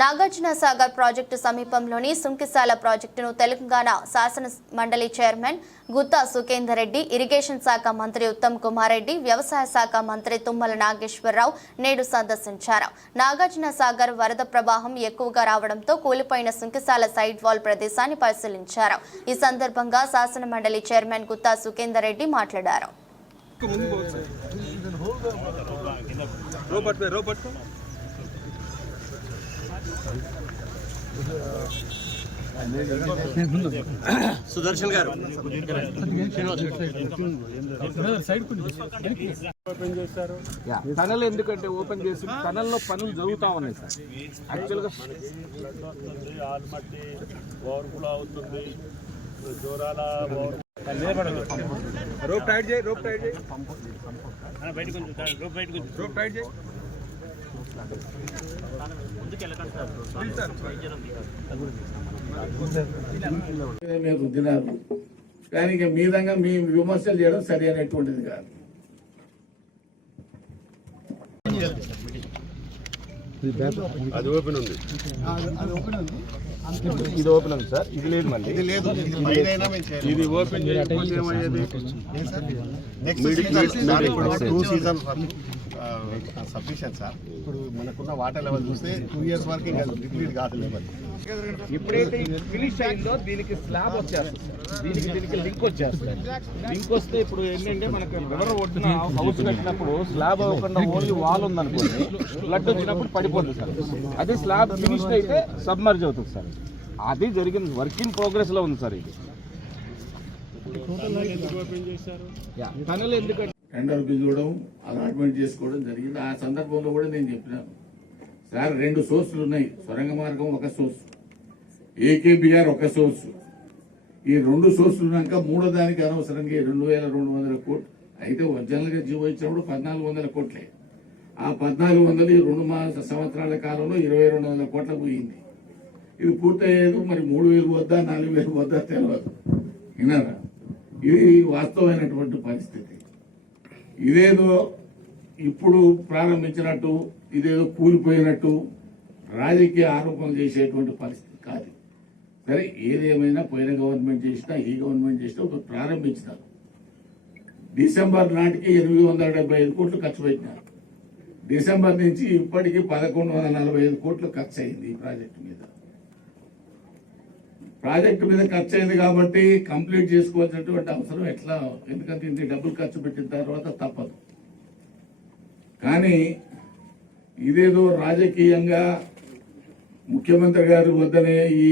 Nagarjuna Sagar project సమీపంలోని సుంకిశాల ప్రాజెక్టును తెలంగాణ శాసన మండలి చైర్మన్ గుత్తా సుఖేందర్ రెడ్డి ఇరిగేషన్ శాఖ మంత్రి ఉత్తమ్ కుమార్ రెడ్డి వ్యవసాయ శాఖ మంత్రి తుమ్మల నాగేశ్వరరావు నేడు సందర్శించారు. నాగార్జున సాగర్ వరద ప్రవాహం ఎక్కువగా రావడంతో కూలిపోయిన సుంకిశాల సైడ్ వాల్ ప్రదేశాన్ని పరిశీలించారు. ఈ సందర్భంగా శాసన మండలి చైర్మన్ గుత్తా సుఖేందర్ రెడ్డి మాట్లాడారు. సుదర్శన్ గారు. టనల్ ఎందుకంటే ఓపెన్ చేసి టనల్లో పనులు జరుగుతా ఉన్నాయి సార్. యాక్చువల్గా ఓవర్ఫ్లో అవుతుంది ఓవర్ రోప్ టైట్ చేయి రోప్ టైట్ చేయి. బయట కొంచెం రూప్ బయట కొంచెం రోప్ టైట్ చేయి. రుద్దినారు కానీ ఇక మీ విధంగా మీ విమర్శలు చేయడం సరి అనేటువంటిది కాదు. అది ఓపెన్ ఉంది. ఇది ఓపెన్ ఉంది సార్. ఇది లేదు మళ్ళీ. ఇది లేదు. ఇది ఓపెన్ చేయకపోతే ఏమయ్యేది? టూ సీజన్ సఫిషియన్ సార్ ఇప్పుడు మనకున్న వాటర్ లెవెల్ చూస్తే టూ ఇయర్స్ వరకు ఇంకా డిప్లీట్ కాదు లెవెల్ ఎప్పుడైతే ఫినిష్ అయిందో దీనికి స్లాబ్ వచ్చేస్తుంది. దీనికి దీనికి లింక్ వచ్చేస్తుంది. లింక్ వస్తే ఇప్పుడు ఏంటంటే మనకి రివర్ ఒడ్డున హౌస్ కట్టినప్పుడు స్లాబ్ అవ్వకుండా ఓన్లీ వాల్ ఉందనుకోండి ఫ్లడ్ వచ్చినప్పుడు పడిపోతుంది సార్. అదే స్లాబ్ ఫినిష్ అయితే సబ్మర్జ్ అవుతుంది సార్. అది జరిగింది వర్క్ ఇన్ ప్రోగ్రెస్ ఉంది సార్ ఇది. టనల్ ఎందుకంటే టెండర్ పిలవడం అలాట్మెంట్ చేసుకోవడం జరిగింది. ఆ సందర్భంలో కూడా నేను చెప్పినాను. సార్ రెండు సోర్సులు ఉన్నాయి. సొరంగ మార్గం ఒక సోర్సు ఏకేబిఆర్ ఒక సోర్స్. ఈ రెండు సోర్స్ ఉన్నాక మూడో దానికి అనవసరంగా రెండు వేల రెండు వందల కోట్లు అయితే ఒరిజినల్ జీవించినప్పుడు జీవో ఇచ్చినప్పుడు పద్నాలుగు వందల కోట్లే. ఆ పద్నాలుగు వందలు ఈ రెండు మాస సంవత్సరాల కాలంలో ఇరవై రెండు వందల కోట్ల పోయింది. ఇది పూర్తయ్యేది మరి మూడు వేలు వద్దా నాలుగు వేలు వద్దా తెలియదు విన్నారా? ఇది వాస్తవమైనటువంటి పరిస్థితి. ఇదేదో ఇప్పుడు ప్రారంభించినట్టు ఇదేదో కూలిపోయినట్టు రాజకీయ ఆరోపణలు చేసేటువంటి పరిస్థితి కాదు సరే ఏదేమైనా పోయిన గవర్నమెంట్ చేసినా ఈ గవర్నమెంట్ చేసినా ఒక ప్రారంభించినారు. డిసెంబర్ నాటికి ఎనిమిది వందల డెబ్బై ఐదు కోట్లు ఖర్చు పెట్టినారు. డిసెంబర్ నుంచి ఇప్పటికి పదకొండు వందల నలభై ఐదు కోట్లు ఖర్చు అయింది ఈ ప్రాజెక్టు మీద. ప్రాజెక్టు మీద ఖర్చు అయింది కాబట్టి కంప్లీట్ చేసుకోవాల్సినటువంటి అవసరం ఎట్లా? ఎందుకంటే ఇంత డబ్బులు ఖర్చు పెట్టిన తర్వాత తప్పదు. కానీ ఇదేదో రాజకీయంగా ముఖ్యమంత్రి గారి వద్దనే ఈ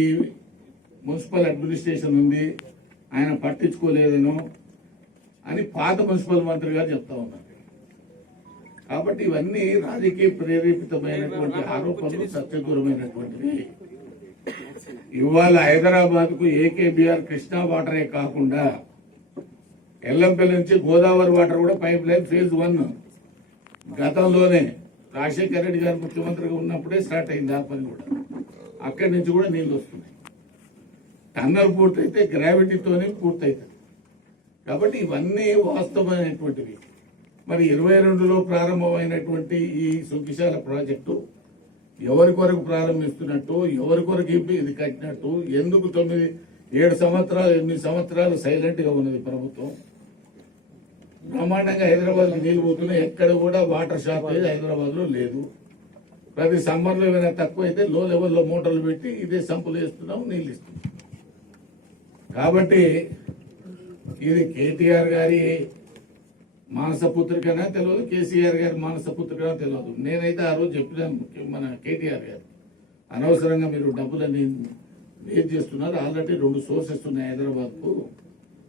మున్సిపల్ అడ్మినిస్ట్రేషన్ ఉంది ఆయన పట్టించుకోలేదనో అని పాత మున్సిపల్ మంత్రి గారు చెప్తా ఉన్నారు. కాబట్టి ఇవన్నీ రాజకీయ ప్రేరేపితమైనటువంటి ఆరోపణలు సత్యదూరమైనటువంటివి ఇవాళ హైదరాబాద్కు ఏకేబిఆర్ కృష్ణా వాటరే కాకుండా ఎల్లంపల్లి నుంచి గోదావరి వాటర్ కూడా పైప్ లైన్ ఫేజ్ వన్. గతంలోనే రాజశేఖర రెడ్డి గారు ముఖ్యమంత్రిగా ఉన్నప్పుడే స్టార్ట్ అయింది ఆ పని కూడా. అక్కడి నుంచి కూడా నీళ్ళు వస్తున్నాయి. టన్నల్ పూర్తయితే గ్రావిటీతోనే పూర్తవుతుంది కాబట్టి ఇవన్నీ వాస్తవమైనటువంటివి. మరి ఇరవై రెండులో ప్రారంభమైనటువంటి ఈ సుఖిశాల ప్రాజెక్టు ఎవరి కొరకు ప్రారంభిస్తున్నట్టు ఎవరి కొరకు ఇది కట్టినట్టు ఎందుకు తొమ్మిది ఏడు సంవత్సరాలు ఎనిమిది సంవత్సరాలు సైలెంట్గా ఉన్నది ప్రభుత్వం? బ్రహ్మాండంగా హైదరాబాద్లో నీళ్ళు పోతున్నాయి. ఎక్కడ కూడా వాటర్ షాప్ హైదరాబాద్ హైదరాబాద్లో లేదు. ప్రతి సమ్మర్లో ఏమైనా తక్కువ అయితే లో లెవెల్లో మోటార్లు పెట్టి ఇదే సంపులు వేస్తున్నాం నీళ్ళు ఇస్తున్నాం కాబట్టి ఇది కేటీఆర్ గారి మానసపుత్రికనా తెలియదు కేసీఆర్ గారి మానసపుత్రికనా తెలియదు నేనైతే ఆ రోజు చెప్పినాను మన కేటీఆర్ గారు అనవసరంగా మీరు డబ్బులన్నీ వేస్ట్ చేస్తున్నారు. ఆల్రెడీ రెండు సోర్సెస్ ఉన్నాయి హైదరాబాద్కు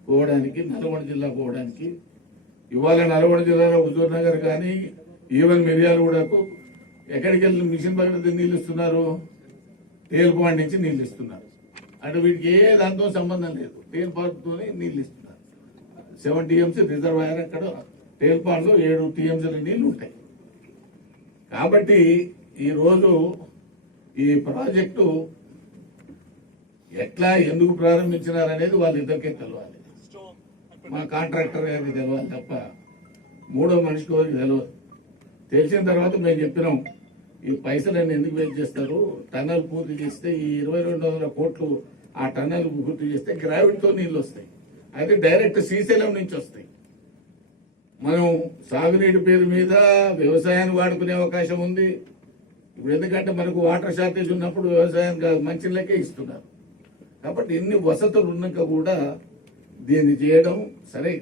పోవడానికి నల్గొండ జిల్లా పోవడానికి. ఇవాళ నల్గొండ జిల్లాలో హుజూర్ నగర్ కానీ ఈవెన్ మిర్యాలగూడకు ఎక్కడికి వెళ్ళి మిషన్ పక్కన నీళ్ళు ఇస్తున్నారు? తేల్పాడు నుంచి నీళ్ళు ఇస్తున్నారు. అంటే వీటికి ఏ దాంతో సంబంధం లేదు. తేల్పాడుతోనే నీళ్ళు ఇస్తున్నారు. సెవెన్ టీఎంసీ రిజర్వాయర్ అక్కడ తేల్పాడులో ఏడు టీఎంసీల నీళ్ళు ఉంటాయి. కాబట్టి ఈ రోజు ఈ ప్రాజెక్టు ఎట్లా ఎందుకు ప్రారంభించినారనేది వాళ్ళిద్దరికే తెలవాలి. మా కాంట్రాక్టర్ గారికి తెలవాలి తప్ప మూడో మనిషికి ఎవరికి తెలియదు తెలిసిన తర్వాత మేము చెప్పినాం ఈ పైసలన్నీ ఎందుకు వేస్ట్ చేస్తారు? టన్నల్ పూర్తి చేస్తే ఈ ఇరవై రెండు వందల కోట్లు ఆ టన్నెల్ గుర్తు చేస్తే గ్రావిటీతో నీళ్ళు వస్తాయి. అయితే డైరెక్ట్ శ్రీశైలం నుంచి వస్తాయి. మనం సాగునీటి పేరు మీద వ్యవసాయాన్ని వాడుకునే అవకాశం ఉంది. ఇప్పుడు ఎందుకంటే మనకు వాటర్ షార్టేజ్ ఉన్నప్పుడు వ్యవసాయం కాదు మంచిలకే ఇస్తున్నారు. కాబట్టి ఎన్ని వసతులు ఉన్నాక కూడా దీన్ని చేయడం సరే.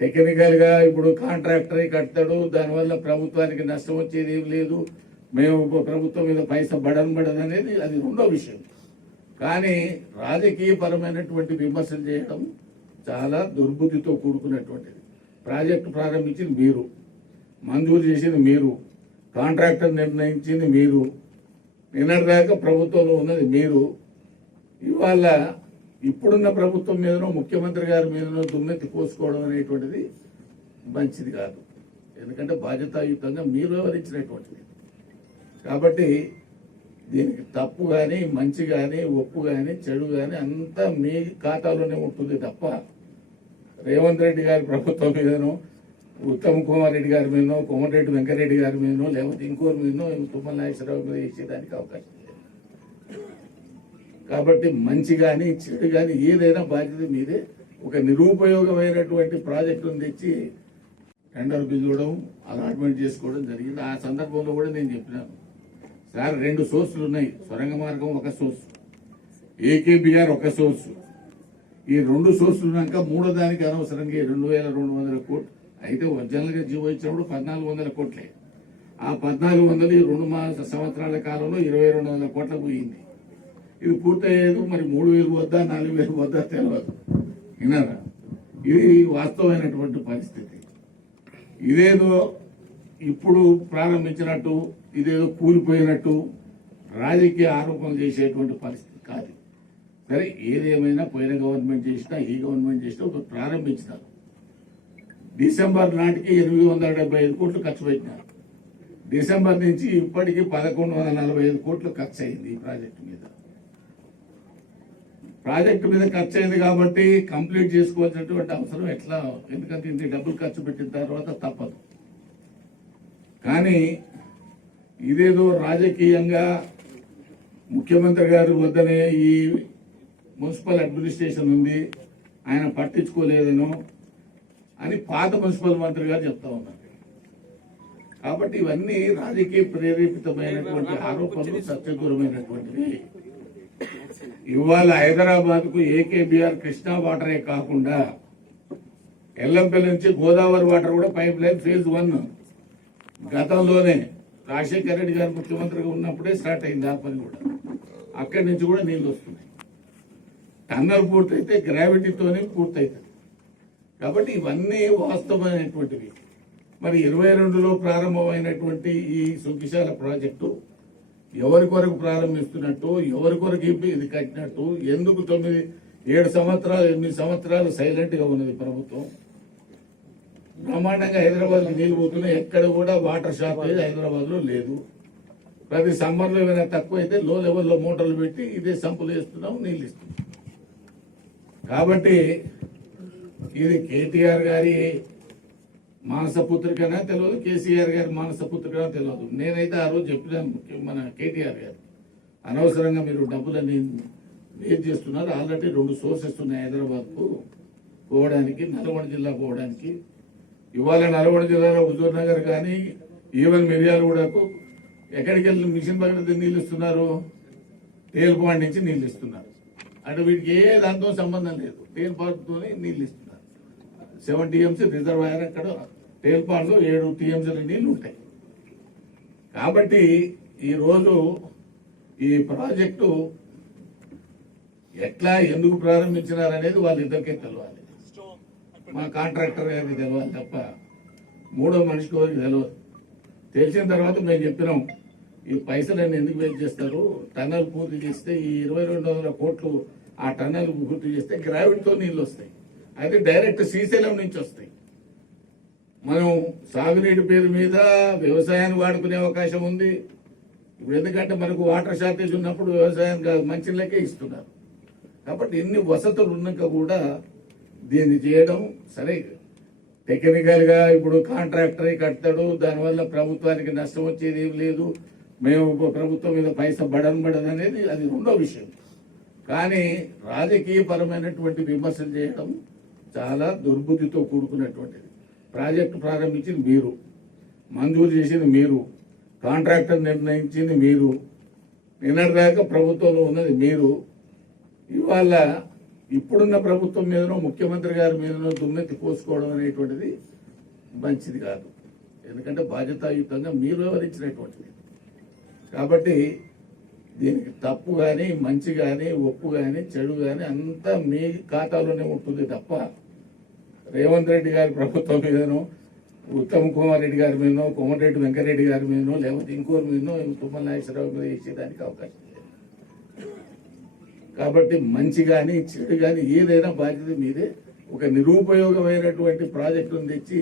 టెక్నికల్గా ఇప్పుడు కాంట్రాక్టర్ కడతాడు దానివల్ల ప్రభుత్వానికి నష్టం వచ్చేది ఏం లేదు. మేము ప్రభుత్వం మీద పైసా బడన్ బడన్ అనేది అది రెండో విషయం. కానీ రాజకీయపరమైనటువంటి విమర్శలు చేయడం చాలా దుర్బుద్ధితో కూడుకున్నటువంటిది. ప్రాజెక్టు ప్రారంభించింది మీరు. మంజూరు చేసింది మీరు. కాంట్రాక్టర్ నిర్ణయించింది మీరు. నిన్నటిదాకా ప్రభుత్వంలో ఉన్నది మీరు. ఇవాళ ఇప్పుడున్న ప్రభుత్వం మీదనో ముఖ్యమంత్రి గారి మీదనో దుమ్మెత్తి పోసుకోవడం అనేటువంటిది మంచిది కాదు. ఎందుకంటే బాధ్యతాయుతంగా మీరు వివరించినటువంటిది కాబట్టి దీనికి తప్పు కానీ మంచి కానీ ఒప్పు కానీ చెడు కానీ అంతా మీ ఖాతాలోనే ఉంటుంది తప్ప రేవంత్ రెడ్డి గారి ప్రభుత్వం మీదనో ఉత్తమ్ కుమార్ రెడ్డి గారి మీదనో కోమటిరెడ్డి వెంకరెడ్డి గారి మీదనో లేకపోతే ఇంకోరి మీదనో తుమ్మల నాగేశ్వరరావు మీద వేసేదానికి అవకాశం లేదు. కాబట్టి మంచి కానీ చెడు కానీ ఏదైనా బాధ్యత మీదే ఒక నిరుపయోగమైనటువంటి ప్రాజెక్టును తెచ్చి టెండర్ పిలవడం అలాట్మెంట్ చేసుకోవడం జరిగింది. ఆ సందర్భంలో కూడా నేను చెప్పినాను. సార్ రెండు సోర్సులు ఉన్నాయి. సొరంగ మార్గం ఒక సోర్స్. ఏకేబిఆర్ ఒక సోర్సు. ఈ రెండు సోర్సులు ఉన్నాక మూడో దానికి అనవసరంగా రెండు వేల రెండు వందల కోట్లు అయితే ఒరిజినల్ జీవించినప్పుడు జీవో ఇచ్చినప్పుడు పద్నాలుగు వందల కోట్లే. ఆ పద్నాలుగు వందలు ఈ రెండు మాస సంవత్సరాల కాలంలో ఇరవై రెండు వందల కోట్లకు పోయింది. ఇది పూర్తయ్యేది మరి మూడు వేలు వద్దా నాలుగు వేలు వద్దా తెలియదు విన్నారా? ఇది వాస్తవమైనటువంటి పరిస్థితి. ఇదేదో ఇప్పుడు ప్రారంభించినట్టు ఇదేదో కూలిపోయినట్టు రాజకీయ ఆరోపణలు చేసేటువంటి పరిస్థితి కాదు. సరే ఏదేమైనా పోయిన గవర్నమెంట్ చేసినా ఈ గవర్నమెంట్ చేసినా ఒక ప్రారంభించినారు. డిసెంబర్ నాటికి ఎనిమిది వందల డెబ్బై ఐదు కోట్లు ఖర్చు పెట్టినారు. డిసెంబర్ నుంచి ఇప్పటికీ పదకొండు వందల నలభై ఐదు కోట్లు ఖర్చు అయింది ఈ ప్రాజెక్టు మీద. ప్రాజెక్టు మీద ఖర్చు అయింది కాబట్టి కంప్లీట్ చేసుకోవాల్సినటువంటి అవసరం ఎట్లా? ఎందుకంటే ఇంత డబ్బులు ఖర్చు పెట్టిన తర్వాత తప్పదు. కానీ ఇదేదో రాజకీయంగా ముఖ్యమంత్రి గారి వద్దనే ఈ మున్సిపల్ అడ్మినిస్ట్రేషన్ ఉంది. ఆయన పట్టించుకోలేదను అని పాత మున్సిపల్ మంత్రి గారు చెప్తా ఉన్నారు. కాబట్టి ఇవన్నీ రాజకీయ ప్రేరేపితమైనటువంటి ఆరోపణలు సత్యదూరమైనటువంటివి. ఇవాళ హైదరాబాద్కు ఏకేబిఆర్ కృష్ణా వాటరే కాకుండా ఎల్లంపల్లి నుంచి గోదావరి వాటర్ కూడా పైప్ లైన్ ఫేజ్ వన్ గతంలోనే రాజశేఖర రెడ్డి గారు ముఖ్యమంత్రిగా ఉన్నప్పుడే స్టార్ట్ అయింది ఆ పని కూడా. అక్కడి నుంచి కూడా నీళ్ళు వస్తున్నాయి. టన్నర్ పూర్తయితే గ్రావిటీతోనే పూర్తవుతుంది కాబట్టి ఇవన్నీ వాస్తవమైనటువంటివి. మరి ఇరవై రెండులో ప్రారంభమైనటువంటి ఈ సుఖిశాల ప్రాజెక్టు ఎవరి కొరకు ప్రారంభిస్తున్నట్టు ఎవరి కొరకు ఇప్పి ఇది కట్టినట్టు ఎందుకు తొమ్మిది ఏడు సంవత్సరాలు ఎనిమిది సంవత్సరాలు సైలెంట్గా ఉన్నది ప్రభుత్వం? బ్రహ్మాండంగా హైదరాబాద్ నీళ్ళు పోతున్నాయి. ఎక్కడ కూడా వాటర్ షార్టేజ్ హైదరాబాద్లో లేదు. ప్రతి సమ్మర్లో ఏమైనా తక్కువ అయితే లో లెవెల్లో మోటార్లు పెట్టి ఇదే సంపులు వేస్తున్నాం నీళ్ళు ఇస్తున్నాం. కాబట్టి ఇది కేటీఆర్ గారి మానస పుత్రికనా తెలియదు కేసీఆర్ గారి మానస పుత్రికనా తెలియదు. నేనైతే ఆ రోజు చెప్పినాను మన కేటీఆర్ గారు. అనవసరంగా మీరు డబ్బులని వేస్ట్ చేస్తున్నారు. ఆల్రెడీ రెండు సోర్సెస్ ఉన్నాయి హైదరాబాద్కు పోవడానికి నల్గొండ జిల్లా పోవడానికి. ఇవాళ నల్గొండ జిల్లాలో హుజూర్ నగర్ కానీ ఈవెన్ మిర్యాలగూడకు ఎక్కడికి వెళ్ళి మిషన్ పక్కన నీళ్ళు ఇస్తున్నారు? తేలిపాడు నుంచి నీళ్ళు ఇస్తున్నారు. అంటే వీటికి ఏ దాంతో సంబంధం లేదు. తేలిపాడుతోనే నీళ్ళు ఇస్తున్నారు. సెవెన్ టీఎంసీ రిజర్వాయర్ అక్కడ తేలిపాడులో ఏడు టీఎంసీల నీళ్ళు ఉంటాయి. కాబట్టి ఈరోజు ఈ ప్రాజెక్టు ఎట్లా ఎందుకు ప్రారంభించినారనేది వాళ్ళిద్దరికే తెలవాలి. మా కాంట్రాక్టర్ గారికి తెలవాలి తప్ప మూడో మనిషికి తెలవదు. తెలియదు తెలిసిన తర్వాత మేము చెప్పినాం ఈ పైసలన్నీ ఎందుకు వేస్ట్ చేస్తారు? టన్నల్ పూర్తి చేస్తే ఈ ఇరవై రెండు వందల కోట్లు ఆ టన్నల్ పూర్తి చేస్తే గ్రావిటీతో నీళ్ళు వస్తాయి. అయితే డైరెక్ట్ శ్రీశైలం నుంచి వస్తాయి. మనం సాగునీటి పేరు మీద వ్యవసాయాన్ని వాడుకునే అవకాశం ఉంది. ఇప్పుడు ఎందుకంటే మనకు వాటర్ షార్టేజ్ ఉన్నప్పుడు వ్యవసాయం మంచి మంచిలకే ఇస్తున్నారు. కాబట్టి ఎన్ని వసతులు ఉన్నాక కూడా దీన్ని చేయడం సరే. టెక్నికల్గా ఇప్పుడు కాంట్రాక్టర్ కడతాడు దానివల్ల ప్రభుత్వానికి నష్టం వచ్చేది ఏం లేదు. మేము ప్రభుత్వం మీద పైస బడన్ బడన్ అనేది అది రెండో విషయం. కానీ రాజకీయ పరమైనటువంటి విమర్శలు చేయడం చాలా దుర్బుద్ధితో కూడుకున్నటువంటిది. ప్రాజెక్టు ప్రారంభించింది మీరు. మంజూరు చేసింది మీరు. కాంట్రాక్టర్ నిర్ణయించింది మీరు. నిన్నటిదాకా ప్రభుత్వంలో ఉన్నది మీరు. ఇవాళ ఇప్పుడున్న ప్రభుత్వం మీదనో ముఖ్యమంత్రి గారి మీదనో దుమ్మెత్తి పోసుకోవడం అనేటువంటిది మంచిది కాదు. ఎందుకంటే బాధ్యతాయుతంగా మీరు వివరించినటువంటిది కాబట్టి దీనికి తప్పు కానీ మంచి కానీ ఒప్పు కానీ చెడు కానీ అంతా మీ ఖాతాలోనే ఉంటుంది తప్ప రేవంత్ రెడ్డి గారి ప్రభుత్వం మీదనో ఉత్తమ్ కుమార్ రెడ్డి గారి మీదనో కోమటిరెడ్డి వెంకరెడ్డి గారి మీదనో లేకపోతే ఇంకోరి మీదనో తుమ్మల నాగేశ్వరరావు మీద ఇచ్చేదానికి అవకాశం కాబట్టి మంచి కానీ చెడు కానీ ఏదైనా బాధ్యత మీదే ఒక నిరుపయోగమైనటువంటి ప్రాజెక్టును తెచ్చి